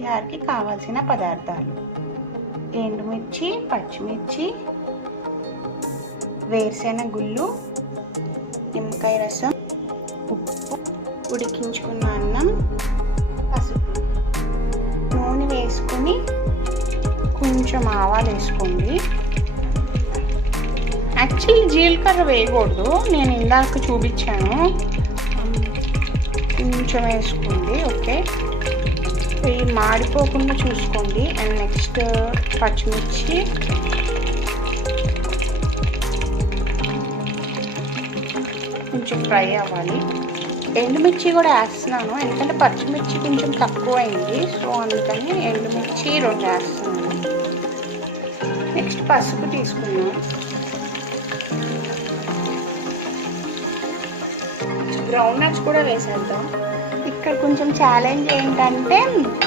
పులిహోరకి కావాల్సిన పదార్థాలు: ఎండుమిర్చి, పచ్చిమిర్చి, వేరుశెనగ గుళ్ళు, నిమ్మకాయ రసం, ఉప్పు, ఉడికించుకున్న అన్నం, పసుపు. నూనె వేసుకొని కొంచెం ఆవాలు వేసుకోండి. యాక్చువల్లీ జీలకర్ర వేయకూడదు, నేను ఇందాక చూపించాను. కొంచెం వేసుకోండి, ఓకే. ఇవి మాడిపోకుండా చూసుకోండి. అండ్ నెక్స్ట్ పచ్చిమిర్చి, కొంచెం ఫ్రై అవ్వాలి. ఎండుమిర్చి కూడా వేస్తున్నాను, ఎందుకంటే పచ్చిమిర్చి కొంచెం తక్కువ అయింది, సో అందుకని ఎండుమిర్చి 2 వేస్తున్నాను. నెక్స్ట్ పసుపు తీసుకున్నాను. గ్రౌండ్ నట్స్ కూడా వేసేద్దాం. ఇక్కడ కొంచెం ఛాలెంజ్ ఏంటంటే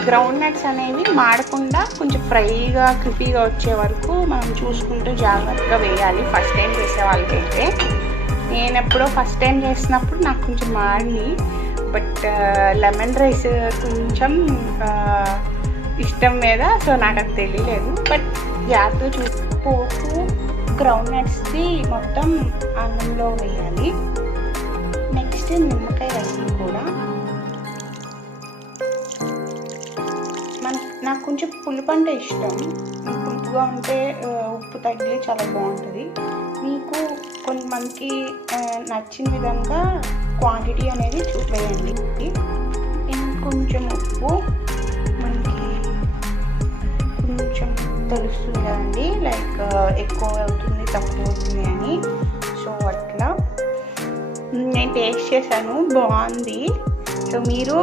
గ్రౌండ్ నట్స్ అనేవి మాడకుండా కొంచెం ఫ్రైగా క్రిపీగా వచ్చే వరకు మనం చూసుకుంటూ జాగ్రత్తగా వేయాలి. ఫస్ట్ టైం చేసే వాళ్ళకైతే, నేను ఎప్పుడో ఫస్ట్ టైం చేసినప్పుడు నాకు కొంచెం మాడి, బట్ లెమన్ రైస్ కొంచెం ఇష్టం మీద, సో నాకు అది తెలియలేదు. బట్ జాగ్రత్తగా చూసుకోకు, గ్రౌండ్ నట్స్ది మొత్తం అన్నంలో వేయాలి. నెక్స్ట్ నిమ్మకాయ రసం కూడా. నాకు కొంచెం పులుపు అంటే ఇష్టం, పులుపుగా ఉంటే ఉప్పు తగిలి చాలా బాగుంటుంది. మీకు కొంతమందికి నచ్చిన విధంగా క్వాంటిటీ అనేది వేయండి. ఇంకొంచెం ఉప్పు మనకి కొంచెం తెలుస్తుంది కదండి, లైక్ ఎక్కువ అవుతుంది తక్కువ అవుతుంది అని. సో అట్లా నేను టేస్ట్ చేశాను, బాగుంది. సో మీరు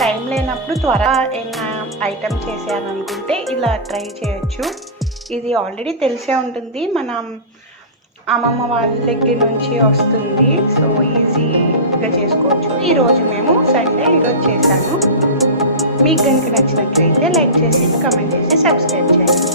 టైం లేనప్పుడు త్వరగా ఏమైనా ఐటమ్ చేసేయాలనుకుంటే ఇలా ట్రై చేయొచ్చు. ఇది ఆల్రెడీ తెలిసే ఉంటుంది, మనం అమ్మమ్మ వాళ్ళ దగ్గర నుంచి వస్తుంది, సో ఈజీగా చేసుకోవచ్చు. ఈరోజు మేము సండే ఈరోజు చేశాను. మీకు కనుక నచ్చినట్లయితే లైక్ చేసి, కమెంట్ చేసి, సబ్స్క్రైబ్ చేయండి.